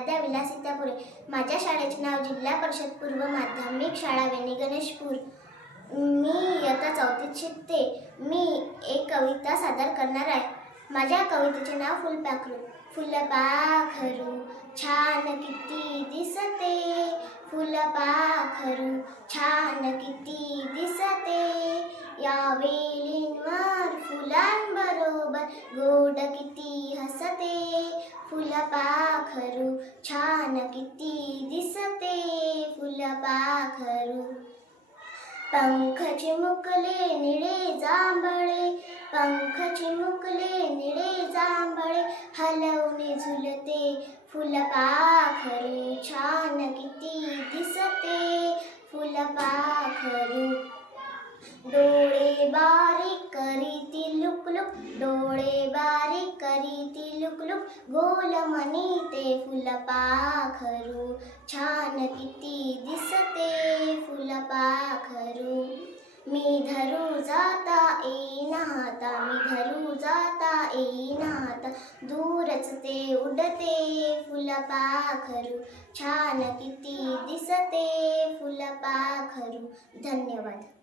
आराध्या विलास सीतापुरे. माझ्या शाळेचे नाव जिल्हा परिषद पूर्व माध्यमिक शाळा वेणी गणेशपूर. मी इयत्ता 4थीत शिकते. मी एक कविता सादर करणार आहे. माझ्या कवितेचे नाव फुलपाखरू. फुलपाखरू छान किती दिसते, फुलपाखरू छान किती दिसते. या वेलींवर फुलांबरोबर गोड किती हसते. फुलपाखरू छान किती दिसते, फुलपाखरू. पंख चिमुकले निळे जांभळे, पंख चिमुकले निळे जांभळे. हलवणे झुलते फुलपाखरू छान किती दिसते, फुलपाखरू. डोळे बारीक करीती लुकलुक, डोळे बारीक करीती लुकलुक. गोल म्हणीते फुलपाखरू छान किती दिसते, फुलपाखरू. मी धरू जाता येईना हाता, मी धरू जाता येईना हाता. दूरच ते उडते फुलपाखरू छान किती दिसते, फुलपाखरू. धन्यवाद.